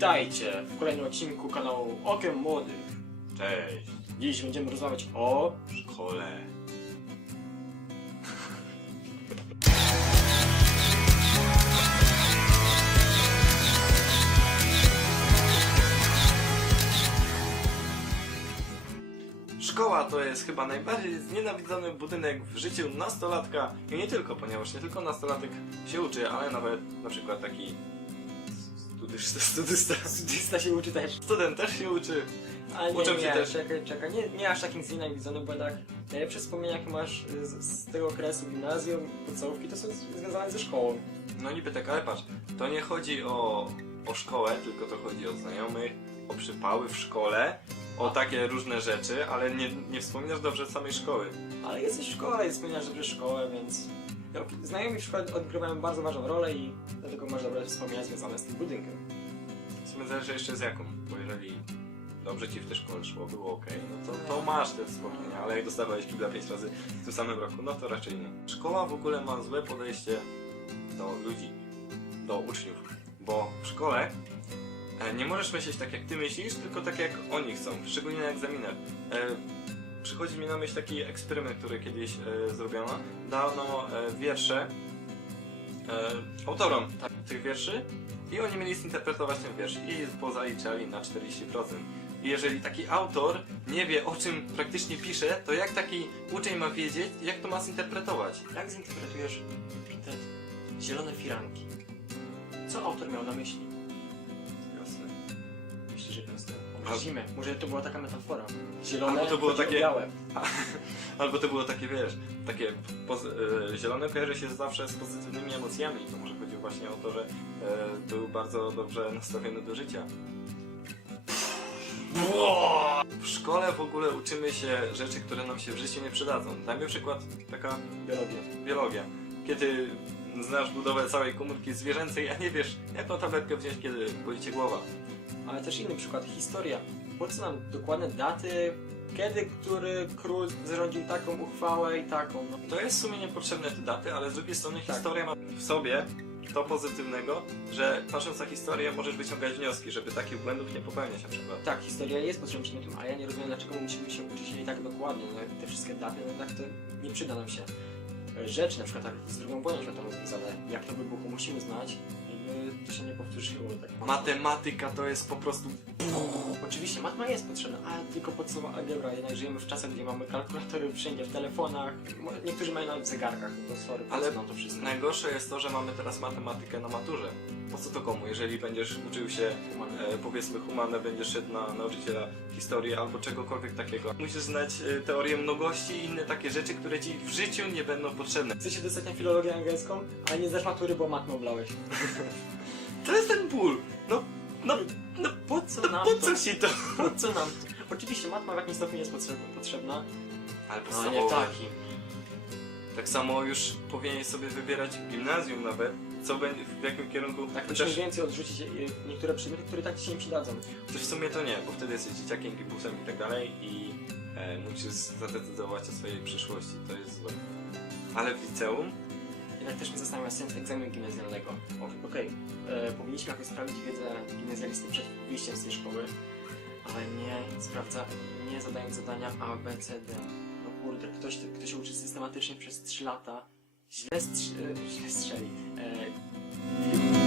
Witajcie w kolejnym odcinku kanału Okiem Młodych. Cześć, Dziś będziemy rozmawiać o... szkole. Szkoła to jest chyba najbardziej znienawidzony budynek w życiu nastolatka i nie tylko, ponieważ nie tylko nastolatek się uczy, ale nawet na przykład taki studysta, studysta, Studysta się uczy też. student też się uczy. Ale nie, Uczą nie, się też. czekaj, czekaj, nie, nie aż takim znienawidzonym, bo jednak najlepsze wspomnienia jakie masz z, z tego okresu gimnazjum, podstawówki, to są z- związane ze szkołą. No niby tak, ale patrz, to nie chodzi o, o szkołę, tylko to chodzi o znajomych, o przypały w szkole, o takie różne rzeczy, ale nie, nie wspominasz dobrze samej szkoły. Ale jesteś w szkole i wspomniałeś dobrze szkołę, więc... Znajomi w szkole odgrywają bardzo ważną rolę i dlatego masz dobre wspomnienia związane z tym budynkiem. W sumie zależy jeszcze z jaką, bo jeżeli dobrze ci w tej szkole szło, było ok, no to, to masz te wspomnienia, ale jak dostawałeś kibla 5 razy w tym samym roku, no to raczej nie. Szkoła w ogóle ma złe podejście do ludzi, do uczniów, bo w szkole e, nie możesz myśleć tak jak ty myślisz, tylko tak jak oni chcą, szczególnie na egzaminach. E, przychodzi mi na myśl taki eksperyment, który kiedyś e, zrobiono. Dano e, wiersze e, autorom ta- tych wierszy i oni mieli zinterpretować ten wiersz i pozaliczali na 40%. I jeżeli taki autor nie wie o czym praktycznie pisze, to jak taki uczeń ma wiedzieć, jak to ma zinterpretować? Jak zinterpretujesz epitet zielone firanki? Co autor miał na myśli? Może to była taka metafora. Zielone Albo to było chodzi takie- białe. Albo to było takie, wiesz, takie poz- e, zielone kojarzy się zawsze z pozytywnymi emocjami. To może chodziło właśnie o to, że e, był bardzo dobrze nastawiony do życia. W szkole w ogóle uczymy się rzeczy, które nam się w życiu nie przydadzą. Dajmy przykład, taka Biologia. biologia. Kiedy znasz budowę całej komórki zwierzęcej, a nie wiesz, jaką tabletkę wziąć, kiedy boli cię głowa. Ale też inny przykład, historia. Po co nam dokładne daty, kiedy który król zarządził taką uchwałę i taką? No. To jest w sumie niepotrzebne te daty, ale z drugiej strony Tak. historia ma w sobie to pozytywnego, że patrząc na historię możesz wyciągać wnioski, żeby takich błędów nie popełniać na przykład. Tak, historia jest potrzebna przedmiotem, ale ja nie rozumiem, dlaczego musimy się uczyć jej tak dokładnie. No, te wszystkie daty, no jednak to nie przyda nam się. Rzeczy, na przykład tak z drugą wojną światową związane, jak to wybuchło, musimy znać, to się nie powtórzyło. Tak. Matematyka to jest po prostu... Oczywiście matma jest potrzebna, ale tylko podstawowa algebra. Jednak żyjemy w czasach, gdzie mamy kalkulatory wszędzie, w telefonach. Niektórzy mają nawet w zegarkach, no to sorry, po Ale nam to wszystko? Najgorsze jest to, że mamy teraz matematykę na maturze. Po co to komu? Jeżeli będziesz uczył się, e, powiedzmy, humane, będziesz szedł na nauczyciela historii albo czegokolwiek takiego. Musisz znać e, teorię mnogości i inne takie rzeczy, które ci w życiu nie będą potrzebne. Chcesz dostać na filologię angielską, ale nie zdasz matury, bo matmę oblałeś. To jest ten ból! No, no, no Po co to nam po to? co ci to? Po co nam to? Oczywiście matma w jakimś stopniu jest potrzebna, potrzebna Ale ale nie w takim. Tak samo już powinien sobie wybierać w gimnazjum nawet, co będzie, w jakim kierunku. Tak, chociaż, musimy więcej odrzucić e, niektóre przedmioty, które tak ci się nie przydadzą. chociaż w sumie to nie, bo wtedy jesteś dzieciakiem, gibusem i tak dalej i e, musisz zadecydować o swojej przyszłości, to jest złe. Ale w liceum Jednak też mnie zastanawia sens egzaminu gimnazjalnego. Okej, e, powinniśmy jakoś sprawdzić wiedzę gimnazjalisty przed wyjściem z tej szkoły, ale nie sprawdza, nie zadając zadania A, B, C, D. No kurde, ktoś, kto się uczy systematycznie przez 3 lata, źle, e, źle strzeli. E,